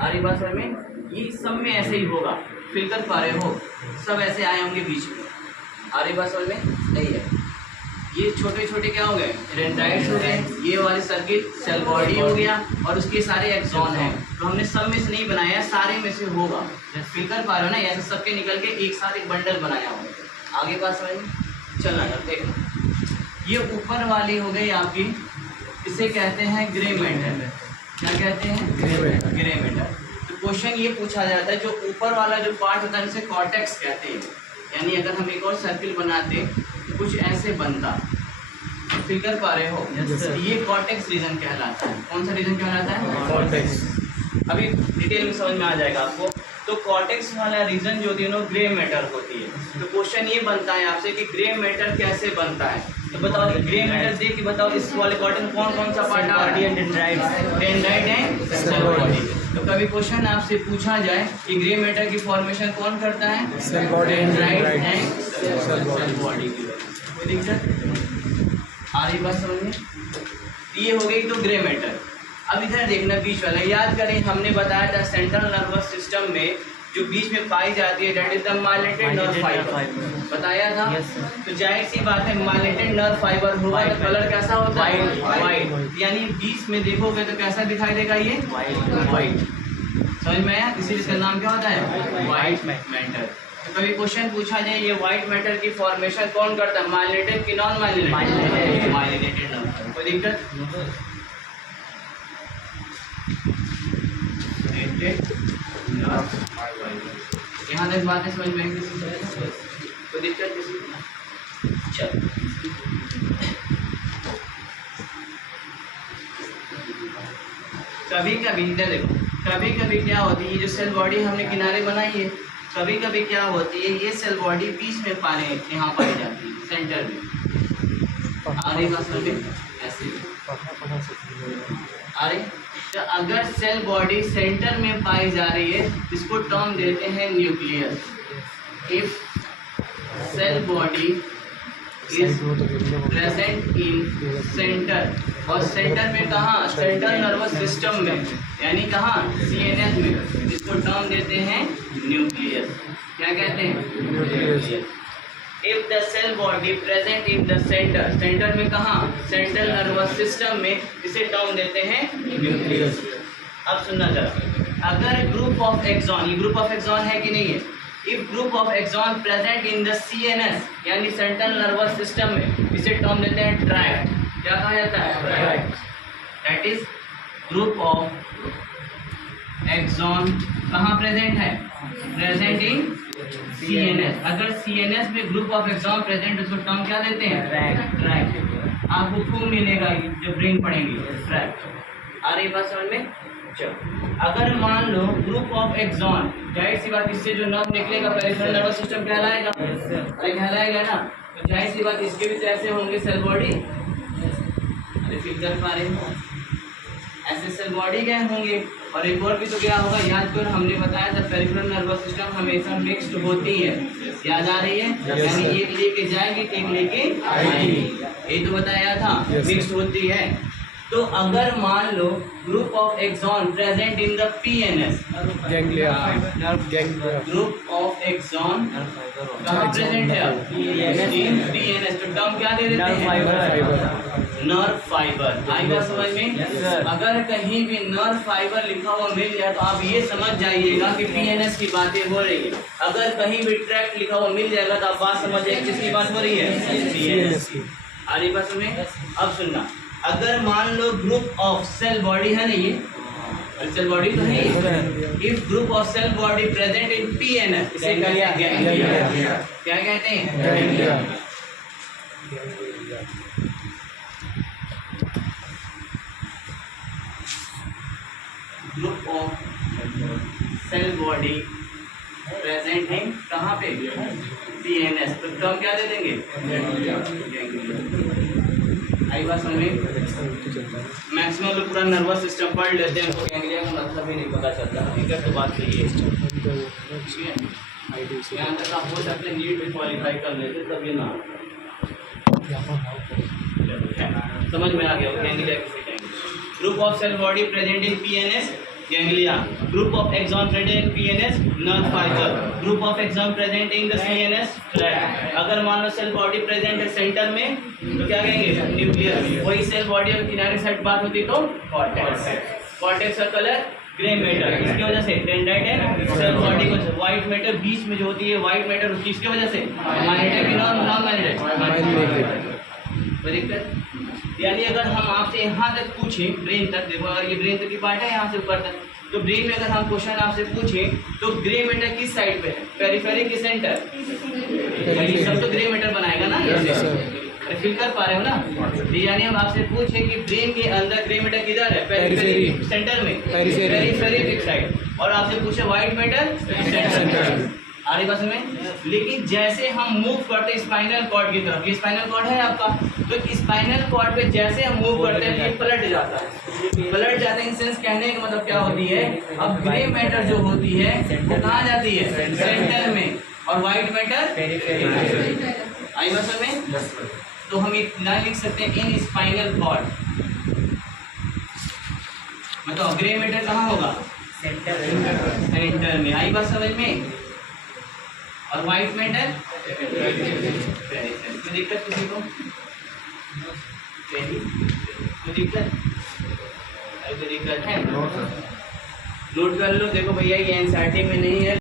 आ रही बात समझ में? ये सब में ऐसे ही होगा, फिल कर पा रहे हो, सब ऐसे आए होंगे बीच में। आ रही बात समझ में? नहीं है, ये छोटे छोटे क्या हो गए, डेंड्राइट्स हो गए, ये वाले सर्किट सेल बॉडी हो गया, और उसके सारे एक्सॉन हैं। तो हमने सब में से नहीं बनाया, सारे में से होगा। फिल कर पा रहे हो ना, ऐसे सबके निकल के एक साथ एक बंडल बनाया होगा। आगे बात समझ में? चलना यार देखो, ये ऊपर वाली हो गई आपकी, इसे कहते हैं ग्रे मैटर। क्या कहते हैं? Grey matter. तो क्वेश्चन ये पूछा जाता है, जो ऊपर वाला जो पार्ट होता है उसे कॉर्टेक्स कहते हैं। यानी अगर हम एक और सर्किल बनाते तो कुछ ऐसे बनता। फिल कर पा रहे हो? ये कॉर्टेक्स रीजन कहलाता है। कौन सा रीजन कहलाता है? कॉर्टेक्स। अभी डिटेल में समझ में आ जाएगा आपको। तो कॉर्टेक्स वाला रीजन जो होती है ना, ग्रे मैटर होती है। तो क्वेश्चन ये बनता है आपसे कि ग्रे मैटर कैसे बनता है। तो बताओ, ग्रे मैटर देख के बताओ इस वाले कॉर्टेक्स में कौन कौन सा पार्ट आ रहा है? Dendrite and cell body. तो कभी क्वेश्चन आपसे पूछा जाए कि ग्रे मैटर की फॉर्मेशन कौन करता है? Cell body, dendrite and cell body की। कोई दिक्कत आ रही बात समझ में? ये हो गई तो ग्रे मैटर। अब इधर देखना बीच वाला, याद करें हमने बताया था सेंट्रल नर्वस सिस्टम में जो बीच में पाई जाती है that is the माइलेटेड nerve fibre, बताया था। तो जाहिर सी बात है माइलेटेड नर्व फाइबर होगा तो कलर कैसा होता है? वाइट। यानी बीच में देखोगे तो कैसा दिखाई देगा? ये वाइट। समझ में आया? इसीलिए इसका नाम क्या होता है? White matter. तो कभी क्वेश्चन पूछा जाए ये व्हाइट मैटर की फॉर्मेशन कौन करता है, माइलेटेड कि नॉन माइलेटेड? माइलेटेड नर्व। कोई दिक्कत? यहाँ तक बातें समझ में आई किसी को? कोई दिक्कत किसी को? चल कभी कभी इधर देखो, कभी कभी क्या होती है, ये जो सेल बॉडी हमने किनारे बनाई है, कभी कभी क्या होती है ये सेल बॉडी बीच में पाने यहाँ पाई जाती है, सेंटर में। आ रही बात समझ में? ऐसे आ रही। तो अगर सेल बॉडी सेंटर में पाई जा रही है इसको टर्म देते हैं nucleus. If cell body is present in centre, और सेंटर में कहाँ? सेंट्रल नर्वस सिस्टम में, यानी कहाँ? सीएनएस में। इसको टर्म देते हैं न्यूक्लियस। क्या कहते हैं? Nucleus. If the cell body present in the centre, centre में कहाँ? सेंट्रल नर्वस सिस्टम में, इसे टर्म देते हैं न्यूक्लियस। अब सुनना जरा, अगर ग्रुप ऑफ एक्सॉन, ये ग्रुप ऑफ एक्सॉन है कि नहीं है? If group of axon present in the CNS यानी सेंट्रल नर्वस सिस्टम में, इसे टर्म देते हैं ट्रैक्ट। क्या कहा जाता है? Tract. That is group of axon कहाँ प्रेजेंट है? Present in CNS. अगर सीएनएस में ग्रुप ऑफ एक्सॉन प्रेजेंट, उसको टर्म क्या देते हैं? ट्रैक्ट। आपको खूब मिलेगा जब ब्रेन पढ़ेंगे, ट्रैक्ट। आ रही बात समझ में? चलो, अगर मान लो ग्रुप ऑफ एक्सॉन, जाहिर सी बात इससे जो नर्व निकलेगा पेरिफेरल नर्वस सिस्टम कहलाएगा। अरे कहलाएगा ना, तो जाहिर सी बात इसके भी तो ऐसे होंगे सेल बॉडी। अरे फिर कर पा रहे हो, ऐसे सेल बॉडी गए होंगे। और एक और भी तो क्या होगा, याद करो हमने बताया था पेरिफेरल नर्वस सिस्टम हमेशा मिक्स्ड होती है। याद आ रही है? यानी एक लेके जाएगी, एक लेके आएगी, ये तो बताया था, मिक्स्ड होती है। तो अगर मान लो group of axon present in the PNS, ganglia, group of axon कहाँ प्रेजेंट है? पीएनएस। तो टर्म क्या दे देते हैं? Nerve fibre. आई बात समझ में? अगर कहीं भी नर्व फाइबर लिखा हुआ मिल जाए तो आप ये समझ जाइएगा कि पीएनएस की बातें हो रही है। अगर कहीं भी ट्रैक्ट लिखा हुआ मिल जाएगा तो आप बात समझ जाइए किसकी बात हो रही है? पीएनएस की। आ रही बात समझ में? अब सुनना, अगर मान लो ग्रुप ऑफ सेल बॉडी है ना, ये सेल बॉडी तो है। If group of cell body present in PNS, इसे कहते हैं गैंग्लिया। क्या कहते हैं? Ganglia. Group of cell body present है कहाँ पे? पीएनएस। तो टर्म क्या दे देंगे? आई बात समझ में? मैक्सिमम लोग पूरा नर्वस सिस्टम पढ़ लेते हैं, गैंग्लिया का मतलब ही नहीं पता चलता। हकीकत तो बात सही है। यहाँ तक आप हो सकते नीट भी क्वालिफाई कर लेते तब ये ना समझ में आ गया। गैंग्लिया किसे कहेंगे? Group of cell body present in PNS ganglia. Group of axon present in PNS nerve fiber. Group of axon present in the CNS tract. अगर मान लो सेल बॉडी प्रेजेंट है सेंटर में तो क्या कहेंगे न्यूक्लियस. वही सेल बॉडी अगर किनारे साइड बात होती तो कॉर्टेक्स. कॉर्टेक्स का कलर ग्रे मैटर. इसकी वजह से डेंड्राइट है. सेल बॉडी को व्हाइट मैटर बीच में जो होती है व्हाइट मैटर किसकी वजह से माइग्रेट नॉन माइग्रेट. दिक्कत यानी अगर हम आपसे यहाँ तक पूछें ब्रेन तक, देखो अगर ये ब्रेन तक की पार्ट है यहाँ से ऊपर तक, तो ब्रेन में अगर हम क्वेश्चन आपसे पूछें तो ग्रे मैटर किस साइड पे है, पेरिफेरी की सेंटर. सब तो ग्रे मैटर बनाएगा ना. फील कर पा रहे हो ना. यानी हम आपसे पूछें कि ब्रेन के अंदर ग्रे मैटर किधर है, पेरिफेरी सेंटर में, पेरिफेरी साइड. और आपसे पूछे व्हाइट मैटर सेंटर. आ रही बात में. लेकिन जैसे हम मूव करते हैं स्पाइनल कॉर्ड की तरफ, ये स्पाइनल कॉर्ड है आपका, तो स्पाइनल कॉर्ड पे जैसे हम मूव करते हैं ये पलट जाता है. पलट जाता है इन सेंस कहने का मतलब क्या होती है, अब ग्रे मैटर जो होती है वो कहाँ जाती है, सेंटर में, और व्हाइट मैटर. आई बात में. तो हम एक लाइन लिख सकते हैं इन स्पाइनल कॉर्ड, मतलब ग्रे मैटर कहाँ होगा, सेंटर में. आई बात समझ में. और व्हाइट मैटर कोई दिक्कत किसी को, कोई दिक्कत है. नोट कर लो. देखो भैया ये एनसीईआरटी में नहीं है.